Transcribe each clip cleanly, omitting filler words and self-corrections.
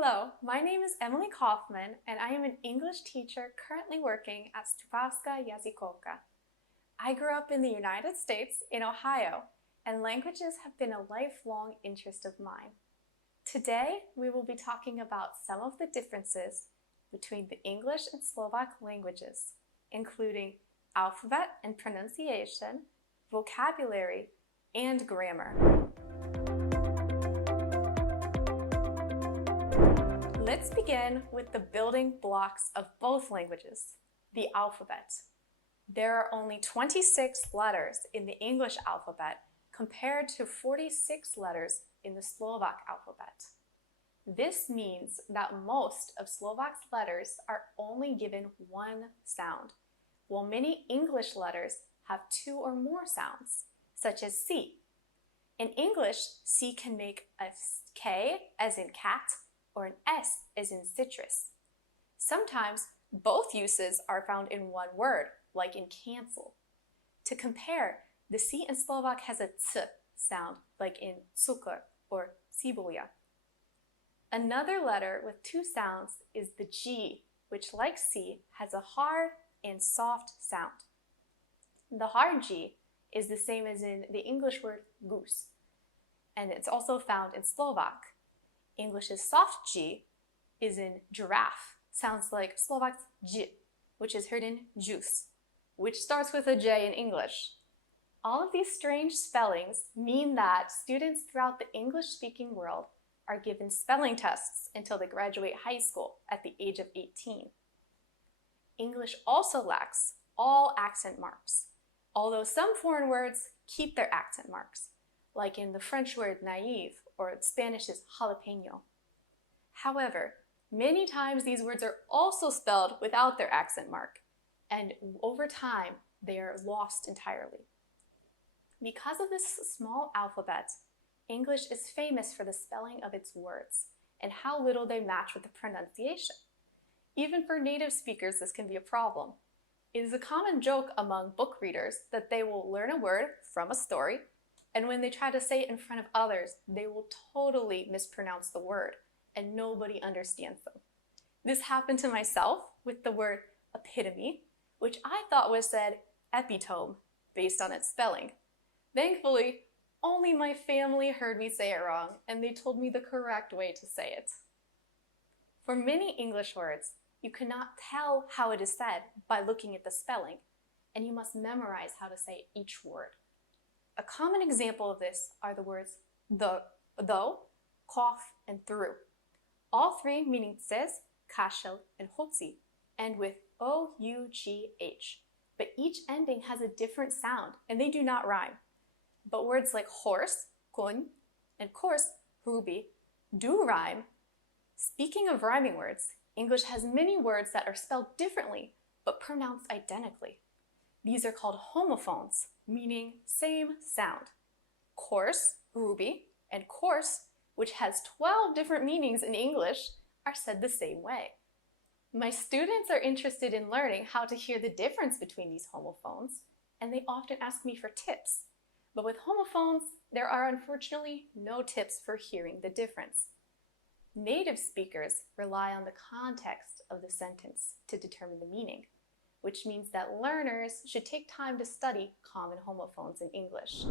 Hello, my name is Emily Kaufman, and I am an English teacher currently working at Stupavskou jazykovka. I grew up in the United States, in Ohio, and languages have been a lifelong interest of mine. Today, we will be talking about some of the differences between the English and Slovak languages, including alphabet and pronunciation, vocabulary, and grammar. Let's begin with the building blocks of both languages, the alphabet. There are only 26 letters in the English alphabet compared to 46 letters in the Slovak alphabet. This means that most of Slovak's letters are only given one sound, while many English letters have two or more sounds, such as C. In English, C can make a K as in cat or an S as in citrus. Sometimes both uses are found in one word, like in cancel. To compare, the C in Slovak has a T sound, like in cukor or cibulia. Another letter with two sounds is the G, which, like C, has a hard and soft sound. The hard G is the same as in the English word goose, and it's also found in Slovak. English's soft G is in giraffe, sounds like Slovak's J, which is heard in juice, which starts with a J in English. All of these strange spellings mean that students throughout the English-speaking world are given spelling tests until they graduate high school at the age of 18. English also lacks all accent marks, although some foreign words keep their accent marks, like in the French word naïve or Spanish's jalapeno. However, many times these words are also spelled without their accent mark, and over time they are lost entirely. Because of this small alphabet, English is famous for the spelling of its words and how little they match with the pronunciation. Even for native speakers, this can be a problem. It is a common joke among book readers that they will learn a word from a story, and when they try to say it in front of others, they will totally mispronounce the word, and nobody understands them. This happened to myself with the word epitome, which I thought was said epitome based on its spelling. Thankfully, only my family heard me say it wrong, and they told me the correct way to say it. For many English words, you cannot tell how it is said by looking at the spelling, and you must memorize how to say each word. A common example of this are the words though, cough, and through. All three meaning tses, kashel, and hotzi, end with O-U-G-H, but each ending has a different sound, and they do not rhyme. But words like horse, kon, and course, ruby, do rhyme. Speaking of rhyming words, English has many words that are spelled differently, but pronounced identically. These are called homophones, meaning same sound. Course, ruby, and course, which has 12 different meanings in English, are said the same way. My students are interested in learning how to hear the difference between these homophones, and they often ask me for tips. But with homophones, there are unfortunately no tips for hearing the difference. Native speakers rely on the context of the sentence to determine the meaning, which means that learners should take time to study common homophones in English.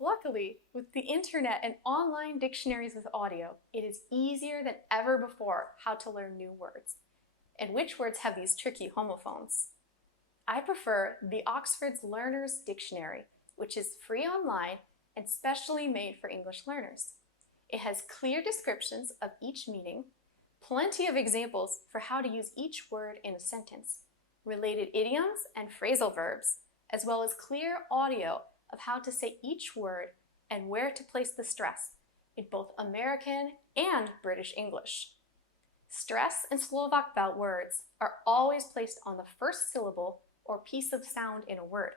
Luckily, with the internet and online dictionaries with audio, it is easier than ever before how to learn new words, and which words have these tricky homophones. I prefer the Oxford's Learner's Dictionary, which is free online and specially made for English learners. It has clear descriptions of each meaning, plenty of examples for how to use each word in a sentence, related idioms and phrasal verbs, as well as clear audio of how to say each word and where to place the stress in both American and British English. Stress in Slovak vowel words are always placed on the first syllable or piece of sound in a word.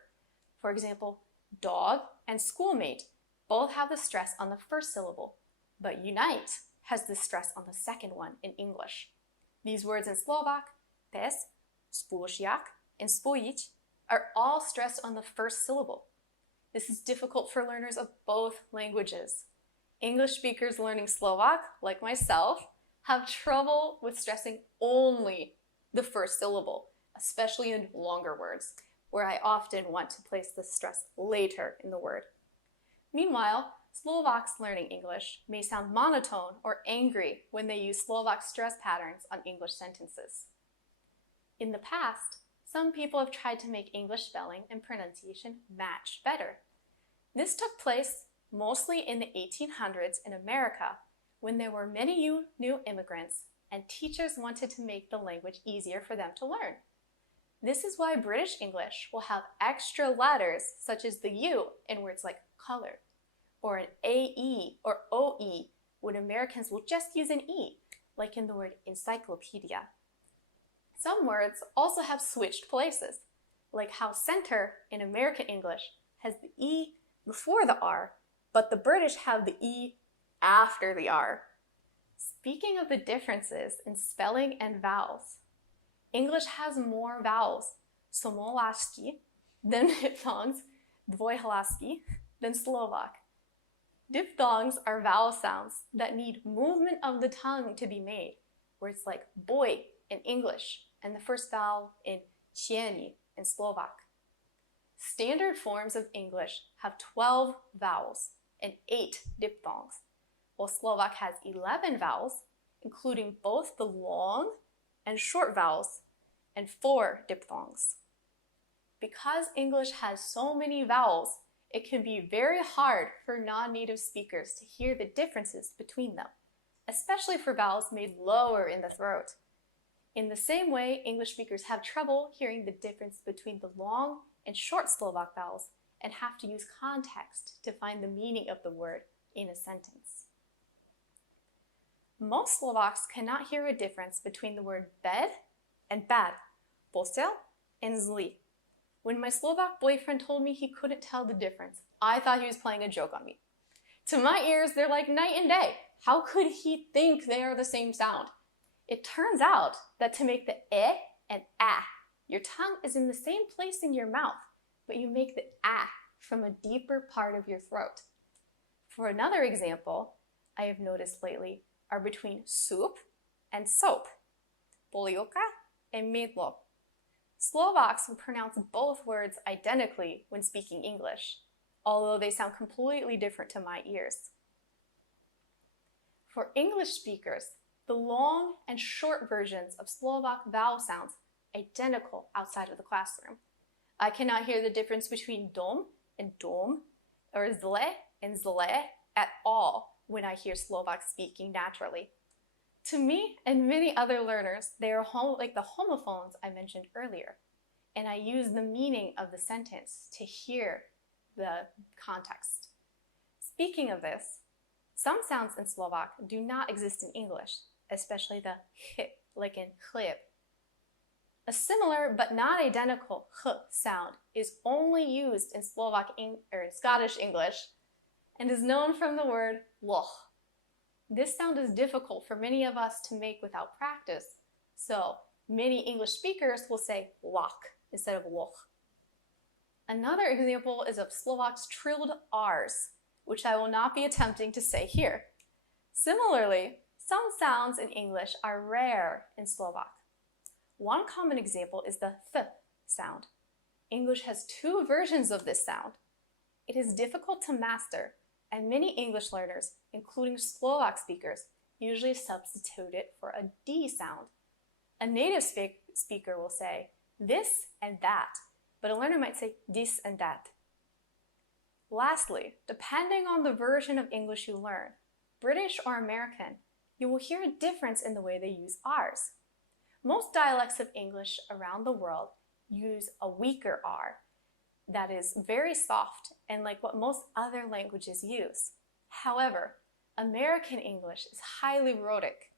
For example, dog and schoolmate both have the stress on the first syllable, but unite has the stress on the second one in English. These words in Slovak, pes, spolužiak, and spojiť, are all stressed on the first syllable. This is difficult for learners of both languages. English speakers learning Slovak, like myself, have trouble with stressing only the first syllable, especially in longer words, where I often want to place the stress later in the word. Meanwhile, Slovaks learning English may sound monotone or angry when they use Slovak stress patterns on English sentences. In the past, some people have tried to make English spelling and pronunciation match better. This took place mostly in the 1800s in America, when there were many new immigrants and teachers wanted to make the language easier for them to learn. This is why British English will have extra letters such as the U in words like color, or an AE or OE when Americans will just use an E, like in the word encyclopedia. Some words also have switched places, like how center in American English has the E before the R, but the British have the E after the R. Speaking of the differences in spelling and vowels, English has more vowels, somolaski, than diphthongs, dvojhlaski, than Slovak. Diphthongs are vowel sounds that need movement of the tongue to be made, where it's like boy in English and the first vowel in cieni in Slovak. Standard forms of English have 12 vowels and 8 diphthongs, while Slovak has 11 vowels, including both the long and short vowels, and 4 diphthongs. Because English has so many vowels, it can be very hard for non-native speakers to hear the differences between them, especially for vowels made lower in the throat. In the same way, English speakers have trouble hearing the difference between the long and short Slovak vowels and have to use context to find the meaning of the word in a sentence. Most Slovaks cannot hear a difference between the word bed and bad, postel and zli. When my Slovak boyfriend told me he couldn't tell the difference, I thought he was playing a joke on me. To my ears, they're like night and day. How could he think they are the same sound? It turns out that to make the e and a, your tongue is in the same place in your mouth, but you make the a from a deeper part of your throat. For another example, I have noticed lately are between soup and soap, polievka and meatloaf. Slovaks will pronounce both words identically when speaking English, although they sound completely different to my ears. For English speakers, the long and short versions of Slovak vowel sounds identical outside of the classroom. I cannot hear the difference between dom and dom, or zle and zle at all when I hear Slovak speaking naturally. To me and many other learners, they are like the homophones I mentioned earlier, and I use the meaning of the sentence to hear the context. Speaking of this, some sounds in Slovak do not exist in English, especially the h, like in chleb. A similar but not identical h sound is only used in Scottish English and is known from the word loch. This sound is difficult for many of us to make without practice, so many English speakers will say loch instead of loch. Another example is of Slovak's trilled R's, which I will not be attempting to say here. Similarly, some sounds in English are rare in Slovak. One common example is the th sound. English has 2 versions of this sound. It is difficult to master, and many English learners, including Slovak speakers, usually substitute it for a D sound. A native speaker will say this and that, but a learner might say this and that. Lastly, depending on the version of English you learn, British or American, you will hear a difference in the way they use R's. Most dialects of English around the world use a weaker R that is very soft and like what most other languages use. However, American English is highly rhotic,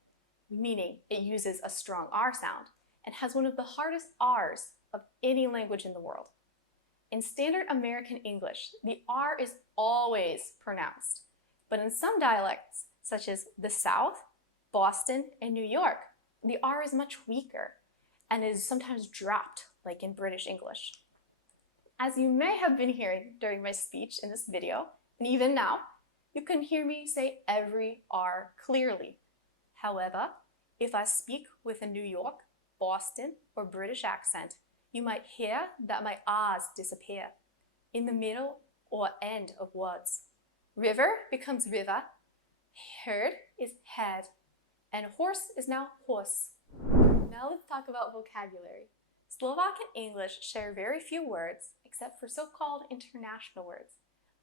meaning it uses a strong R sound and has one of the hardest R's of any language in the world. In standard American English, the R is always pronounced, but in some dialects, such as the South, Boston, and New York, the R is much weaker and is sometimes dropped, like in British English. As you may have been hearing during my speech in this video, and even now, You can hear me say every R clearly. However, if I speak with a New York, Boston, or British accent, you might hear that my R's disappear in the middle or end of words. River becomes river, herd is head, and horse is now horse. Now let's talk about vocabulary. Slovak and English share very few words except for so-called international words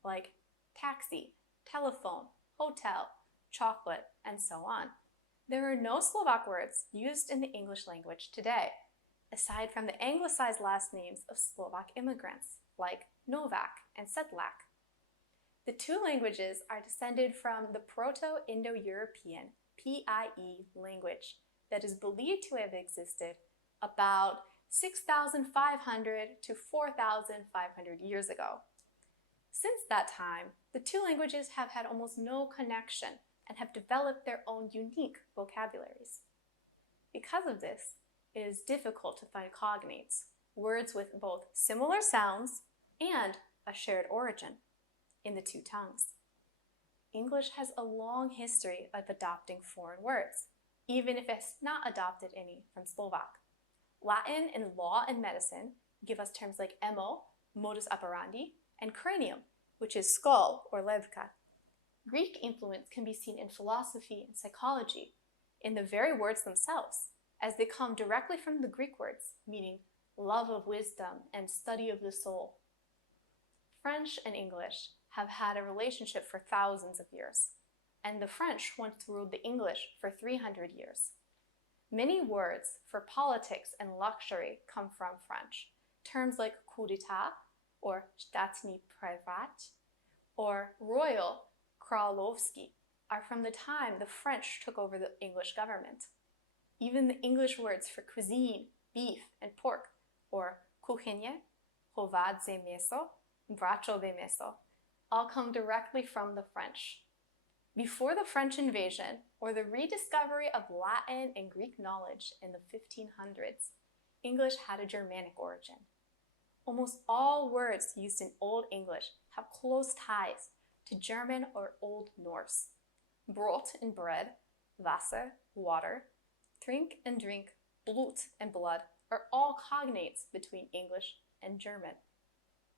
like taxi, telephone, hotel, chocolate, and so on. There are no Slovak words used in the English language today, aside from the anglicized last names of Slovak immigrants like Novak and Sedlak. The two languages are descended from the Proto-Indo-European PIE language that is believed to have existed about 6,500 to 4,500 years ago. Since that time, the two languages have had almost no connection and have developed their own unique vocabularies. Because of this, it is difficult to find cognates, words with both similar sounds and a shared origin, in the two tongues. English has a long history of adopting foreign words, even if it's not adopted any from Slovak. Latin in law and medicine give us terms like emo, modus operandi, and cranium, which is skull or levka. Greek influence can be seen in philosophy and psychology, in the very words themselves, as they come directly from the Greek words, meaning love of wisdom and study of the soul. French and English have had a relationship for thousands of years, and the French once ruled the English for 300 years. Many words for politics and luxury come from French. Terms like coup d'etat, or štátny prevrat, or royal, královský, are from the time the French took over the English government. Even the English words for cuisine, beef, and pork, or kuchyně, hovádzé meso, bračové meso, all come directly from the French. Before the French invasion, or the rediscovery of Latin and Greek knowledge in the 1500s, English had a Germanic origin. Almost all words used in Old English have close ties to German or Old Norse. Brot and bread, Wasser, water, Trink and drink, Blut and blood are all cognates between English and German.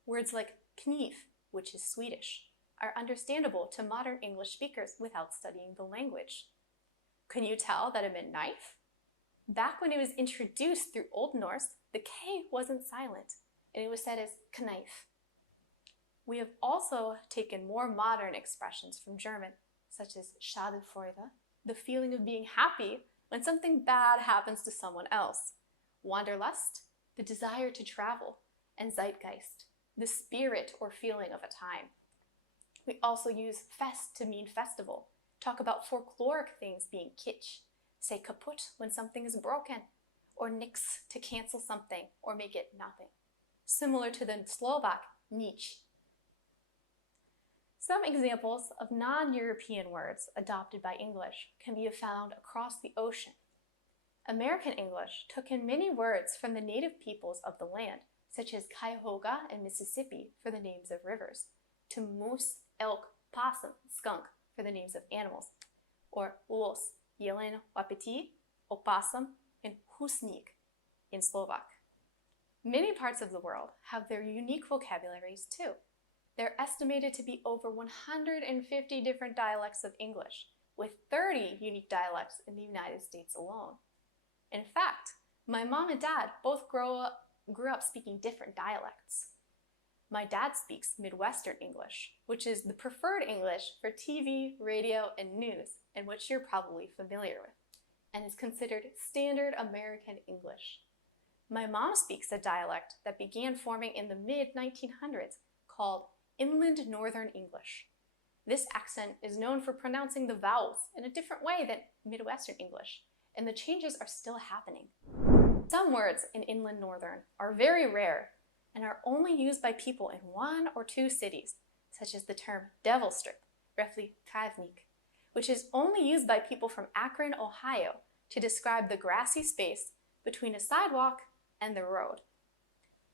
Words like kniv, which is Swedish, are understandable to modern English speakers without studying the language. Can you tell that it meant knife? Back when it was introduced through Old Norse, the K wasn't silent, and it was said as knife. We have also taken more modern expressions from German, such as Schadenfreude, the feeling of being happy when something bad happens to someone else, Wanderlust, the desire to travel, and Zeitgeist, the spirit or feeling of a time. We also use fest to mean festival, talk about folkloric things being kitsch, say kaput when something is broken, or nix to cancel something or make it nothing, similar to the Slovak nič. Some examples of non-European words adopted by English can be found across the ocean. American English took in many words from the native peoples of the land, such as Cuyahoga and Mississippi for the names of rivers, to moose, elk, possum, skunk for the names of animals, or los, jelen, wapiti, opossum, and husnik in Slovak. Many parts of the world have their unique vocabularies too. They're estimated to be over 150 different dialects of English, with 30 unique dialects in the United States alone. In fact, my mom and dad both grew up speaking different dialects. My dad speaks Midwestern English, which is the preferred English for TV, radio, and news, and which you're probably familiar with, and is considered standard American English. My mom speaks a dialect that began forming in the mid-1900s called Inland Northern English. This accent is known for pronouncing the vowels in a different way than Midwestern English, and the changes are still happening. Some words in Inland Northern are very rare and are only used by people in 1 or 2 cities, such as the term devil strip, roughly travnik, which is only used by people from Akron, Ohio, to describe the grassy space between a sidewalk and the road.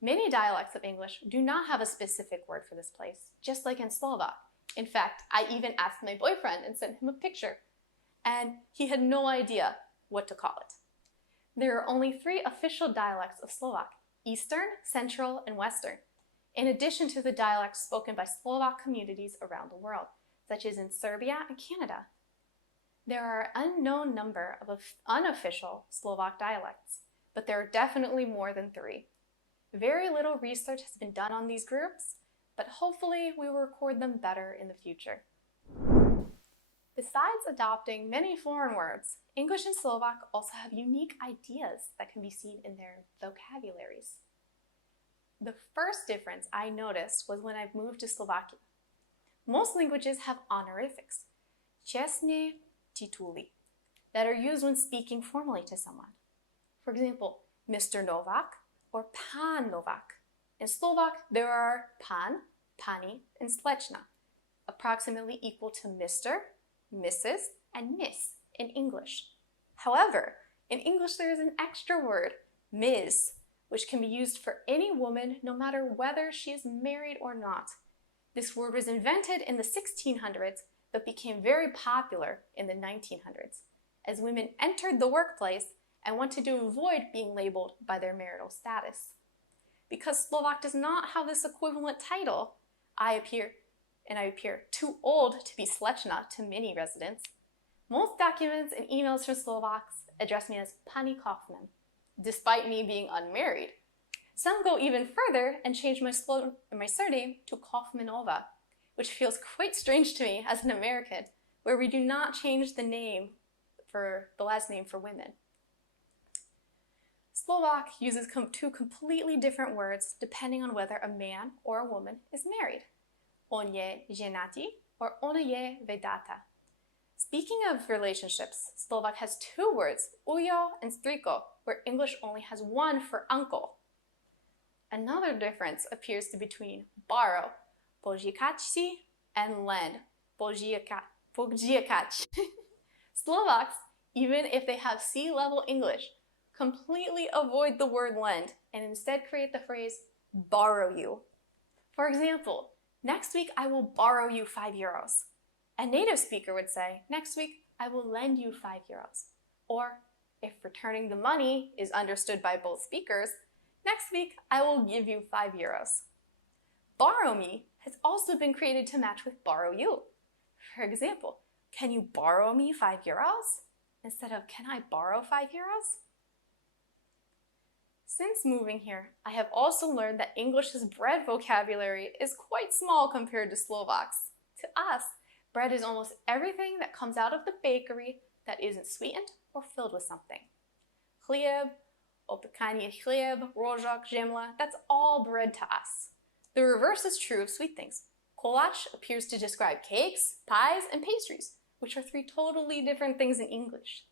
Many dialects of English do not have a specific word for this place, just like in Slovak, In fact, I even asked my boyfriend and sent him a picture, and he had no idea what to call it. There are only 3 official dialects of Slovak: Eastern, Central, and Western, in addition to the dialects spoken by Slovak communities around the world, such as in Serbia and Canada. There are an unknown number of unofficial Slovak dialects, but there are definitely more than 3. Very little research has been done on these groups, but hopefully we will record them better in the future. Besides adopting many foreign words, English and Slovak also have unique ideas that can be seen in their vocabularies. The first difference I noticed was when I moved to Slovakia. Most languages have honorifics, čestné tituly, that are used when speaking formally to someone. For example, Mr. Novak or Pán Novak. In Slovak, there are pán, pani, and slečna, approximately equal to Mr., Mrs., and Miss in English. However, in English there is an extra word, Ms., which can be used for any woman no matter whether she is married or not. This word was invented in the 1600s but became very popular in the 1900s as women entered the workplace and wanted to avoid being labeled by their marital status. Because Slovak does not have this equivalent title, I appear too old to be slečna to many residents. Most documents and emails from Slovaks address me as Pani Kaufman, despite me being unmarried. Some go even further and change my surname to Kaufmanova, which feels quite strange to me as an American, where we do not change the last name for women. Slovak uses 2 completely different words depending on whether a man or a woman is married. On je ženatý or ona je vedata. Speaking of relationships, Slovak has 2 words, ujo and striko, where English only has 1 for uncle. Another difference appears to be between borrow, požíkať si, and lend, požíkať. Slovaks, even if they have C-level English, completely avoid the word lend and instead create the phrase borrow you. For example, next week I will borrow you €5. A native speaker would say, next week I will lend you €5. Or, if returning the money is understood by both speakers, next week I will give you €5. Borrow me has also been created to match with borrow you. For example, can you borrow me €5? Instead of can I borrow €5? Since moving here, I have also learned that English's bread vocabulary is quite small compared to Slovak's. To us, bread is almost everything that comes out of the bakery that isn't sweetened or filled with something. Chlieb, opekanie chlieb, rožok, žemla, that's all bread to us. The reverse is true of sweet things. Koláč appears to describe cakes, pies, and pastries, which are 3 totally different things in English.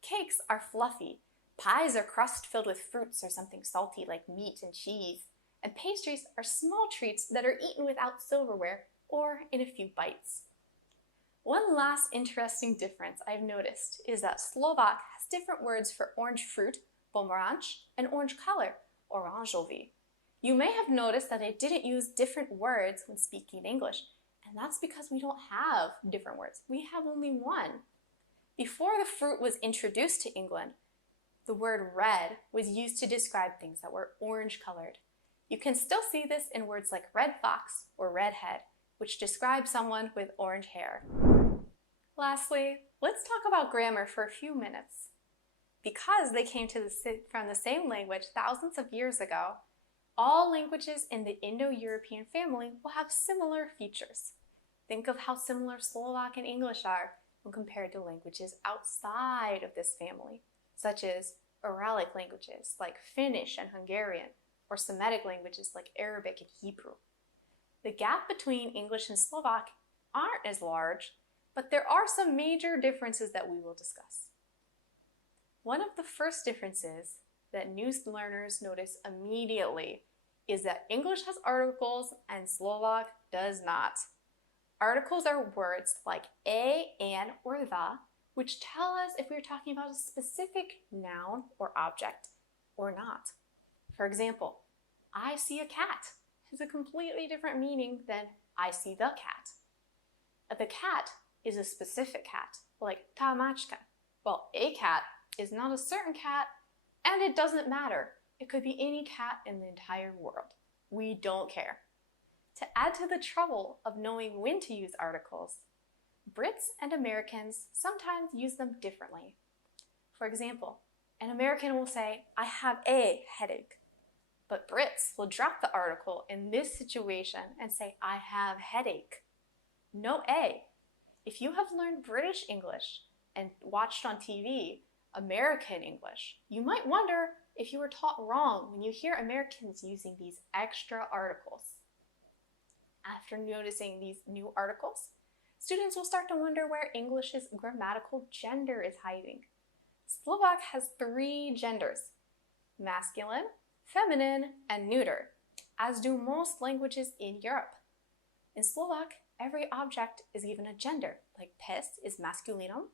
Cakes are fluffy. Pies are crust filled with fruits or something salty like meat and cheese. And pastries are small treats that are eaten without silverware or in a few bites. One last interesting difference I've noticed is that Slovak has different words for orange fruit, pomeranč, and orange color, oranžový. You may have noticed that I didn't use different words when speaking English, and that's because we don't have different words. We have only 1. Before the fruit was introduced to England, the word red was used to describe things that were orange-colored. You can still see this in words like red fox or redhead, which describe someone with orange hair. Lastly, let's talk about grammar for a few minutes. Because they came from the same language thousands of years ago, all languages in the Indo-European family will have similar features. Think of how similar Slovak and English are when compared to languages outside of this family, such as Uralic languages like Finnish and Hungarian, or Semitic languages like Arabic and Hebrew. The gap between English and Slovak aren't as large, but there are some major differences that we will discuss. One of the first differences that new learners notice immediately is that English has articles and Slovak does not. Articles are words like a, an, or the, which tell us if we're talking about a specific noun or object or not. For example, I see a cat has a completely different meaning than I see the cat. The cat is a specific cat, like ta mačka. Well, a cat is not a certain cat, and it doesn't matter. It could be any cat in the entire world. We don't care. To add to the trouble of knowing when to use articles, Brits and Americans sometimes use them differently. For example, an American will say, I have a headache. But Brits will drop the article in this situation and say, I have headache. No A. If you have learned British English and watched on TV American English, you might wonder if you were taught wrong when you hear Americans using these extra articles. After noticing these new articles, students will start to wonder where English's grammatical gender is hiding. Slovak has 3 genders: masculine, feminine, and neuter, as do most languages in Europe. In Slovak, every object is given a gender, like pes is masculinum,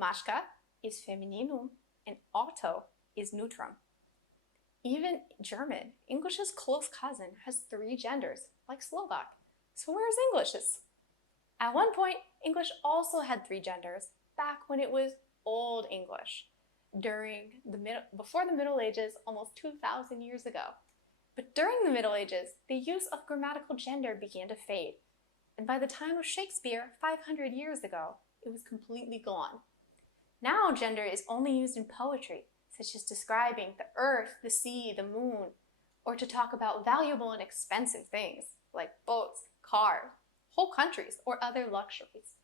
mačka is femininum, and auto is neutrum. Even German, English's close cousin, has 3 genders, like Slovak. So where's English's? At one point, English also had 3 genders, back when it was Old English, before the Middle Ages, almost 2,000 years ago. But during the Middle Ages, the use of grammatical gender began to fade, and by the time of Shakespeare, 500 years ago, it was completely gone. Now gender is only used in poetry, such as describing the earth, the sea, the moon, or to talk about valuable and expensive things, like boats, cars, whole countries, or other luxuries.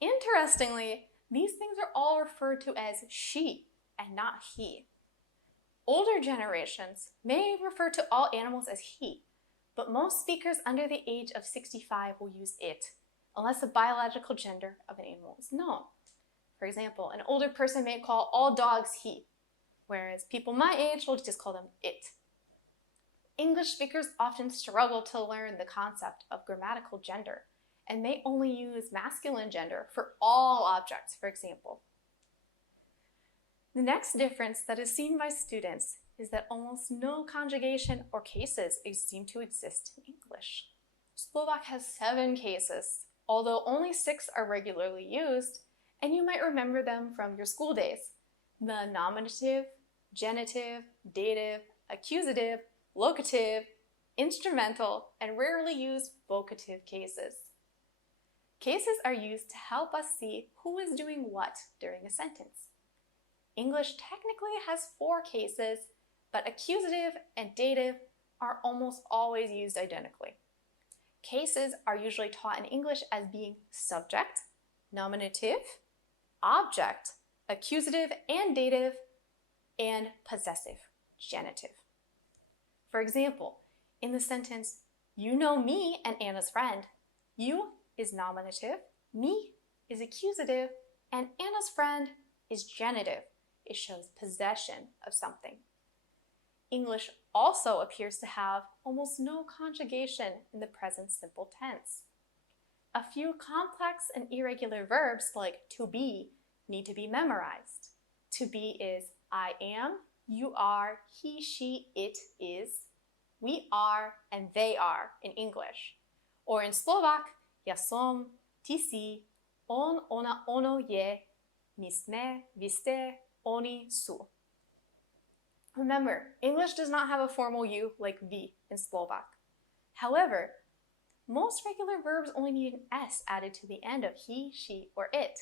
Interestingly, these things are all referred to as she and not he. Older generations may refer to all animals as he, but most speakers under the age of 65 will use it, unless the biological gender of an animal is known. For example, an older person may call all dogs he, whereas people my age will just call them it. English speakers often struggle to learn the concept of grammatical gender, and may only use masculine gender for all objects, for example. The next difference that is seen by students is that almost no conjugation or cases seem to exist in English. Slovak has 7 cases, although only 6 are regularly used, and you might remember them from your school days. The nominative, genitive, dative, accusative, locative, instrumental, and rarely used vocative cases. Cases are used to help us see who is doing what during a sentence. English technically has 4 cases, but accusative and dative are almost always used identically. Cases are usually taught in English as being subject, nominative, object, accusative and dative, and possessive, genitive. For example, in the sentence, you know me and Anna's friend, you is nominative, me is accusative, and Anna's friend is genitive. It shows possession of something. English also appears to have almost no conjugation in the present simple tense. A few complex and irregular verbs like to be need to be memorized. To be is I am, you are, he, she, it is, we are, and they are in English. Or in Slovak, ja som, ty si, on, ona, ono je, my sme, vy ste, oni sú. Remember, English does not have a formal U like vy in Slovak. However, most regular verbs only need an S added to the end of he, she, or it.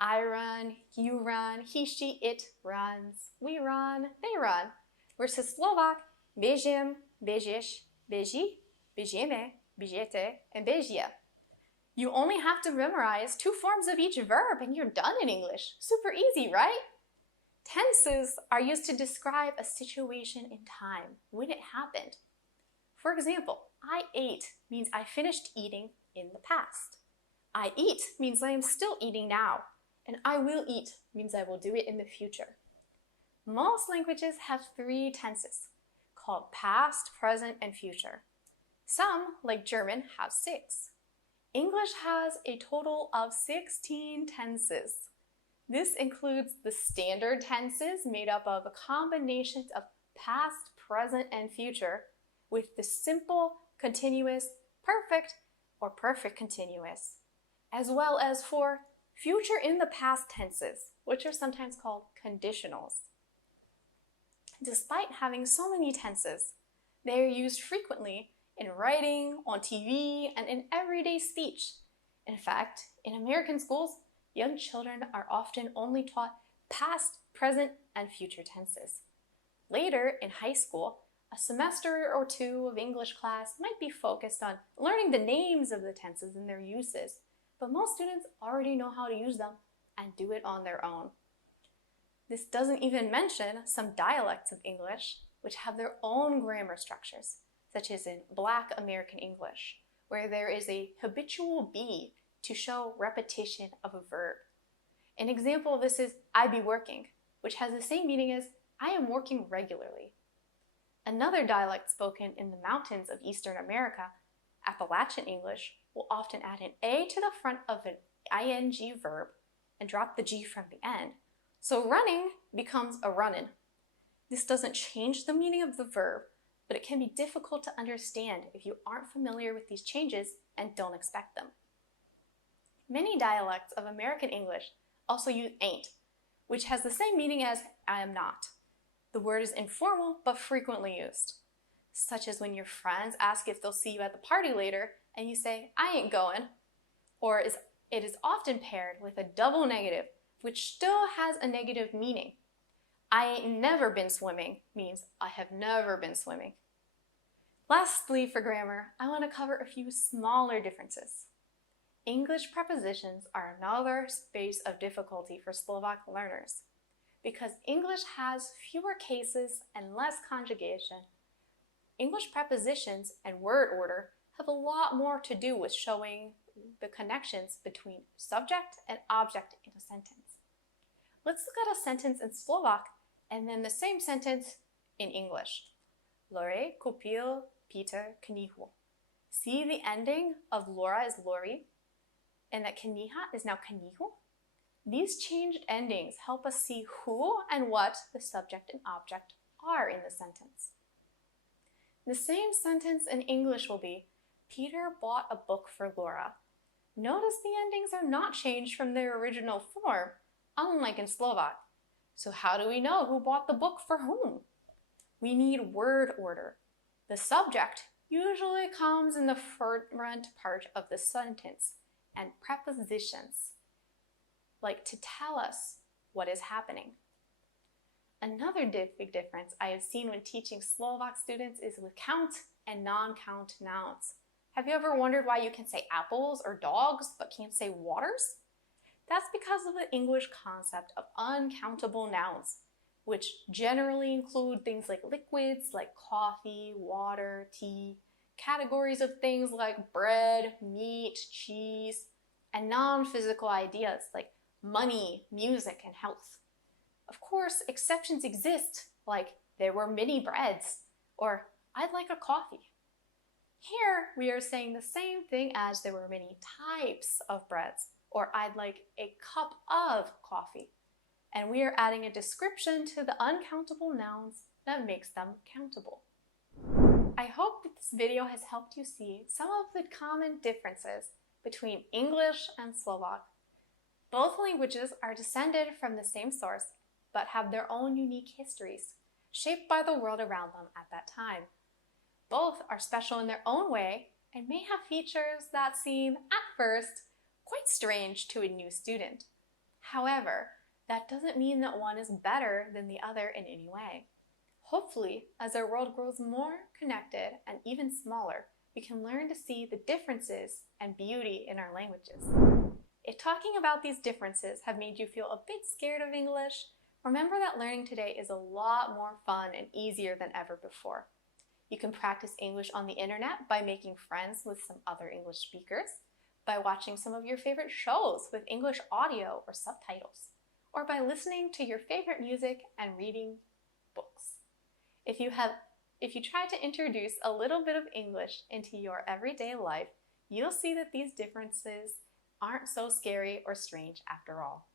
I run, you run, he, she, it runs, we run, they run. Versus Slovak, bežím, bežiš, beží, bežíme, bežete, and bežia. You only have to memorize 2 forms of each verb and you're done in English. Super easy, right? Tenses are used to describe a situation in time, when it happened. For example, I ate means I finished eating in the past. I eat means I am still eating now. And I will eat means I will do it in the future. Most languages have 3 tenses, called past, present, and future. Some, like German, have 6. English has a total of 16 tenses. This includes the standard tenses made up of a combination of past, present, and future, with the simple, continuous, perfect, or perfect continuous, as well as for future in the past tenses, which are sometimes called conditionals. Despite having so many tenses, they are used frequently in writing, on TV, and in everyday speech. In fact, in American schools, young children are often only taught past, present, and future tenses. Later, in high school, a semester or two of English class might be focused on learning the names of the tenses and their uses, but most students already know how to use them and do it on their own. This doesn't even mention some dialects of English, which have their own grammar structures, such as in Black American English, where there is a habitual be to show repetition of a verb. An example of this is I be working, which has the same meaning as I am working regularly. Another dialect spoken in the mountains of Eastern America, Appalachian English, will often add an A to the front of an ing verb and drop the G from the end. So running becomes a runnin'. This doesn't change the meaning of the verb, but it can be difficult to understand if you aren't familiar with these changes and don't expect them. Many dialects of American English also use ain't, which has the same meaning as I am not. The word is informal but frequently used, such as when your friends ask if they'll see you at the party later and you say, I ain't going, or it is often paired with a double negative, which still has a negative meaning. I ain't never been swimming means I have never been swimming. Lastly, for grammar, I want to cover a few smaller differences. English prepositions are another space of difficulty for Slovak learners. Because English has fewer cases and less conjugation, English prepositions and word order have a lot more to do with showing the connections between subject and object in a sentence. Let's look at a sentence in Slovak and then the same sentence in English. Lore kupil Peter knihu. See the ending of Laura is Lori and that kniha is now knihu? These changed endings help us see who and what the subject and object are in the sentence. The same sentence in English will be, Peter bought a book for Laura. Notice the endings are not changed from their original form, unlike in Slovak. So how do we know who bought the book for whom? We need word order. The subject usually comes in the front part of the sentence, and prepositions, like to tell us what is happening. Another big difference I have seen when teaching Slovak students is with count and non-count nouns. Have you ever wondered why you can say apples or dogs but can't say waters? That's because of the English concept of uncountable nouns, which generally include things like liquids like coffee, water, tea, categories of things like bread, meat, cheese, and non-physical ideas like money, music, and health. Of course, exceptions exist, like there were many breads, or I'd like a coffee. Here, we are saying the same thing as there were many types of breads, or I'd like a cup of coffee. And we are adding a description to the uncountable nouns that makes them countable. I hope that this video has helped you see some of the common differences between English and Slovak. Both languages are descended from the same source, but have their own unique histories, shaped by the world around them at that time. Both are special in their own way and may have features that seem, at first, quite strange to a new student. However, that doesn't mean that one is better than the other in any way. Hopefully, as our world grows more connected and even smaller, we can learn to see the differences and beauty in our languages. If talking about these differences have made you feel a bit scared of English, remember that learning today is a lot more fun and easier than ever before. You can practice English on the internet by making friends with some other English speakers, by watching some of your favorite shows with English audio or subtitles, or by listening to your favorite music and reading books. If you try to introduce a little bit of English into your everyday life, you'll see that these differences aren't so scary or strange after all.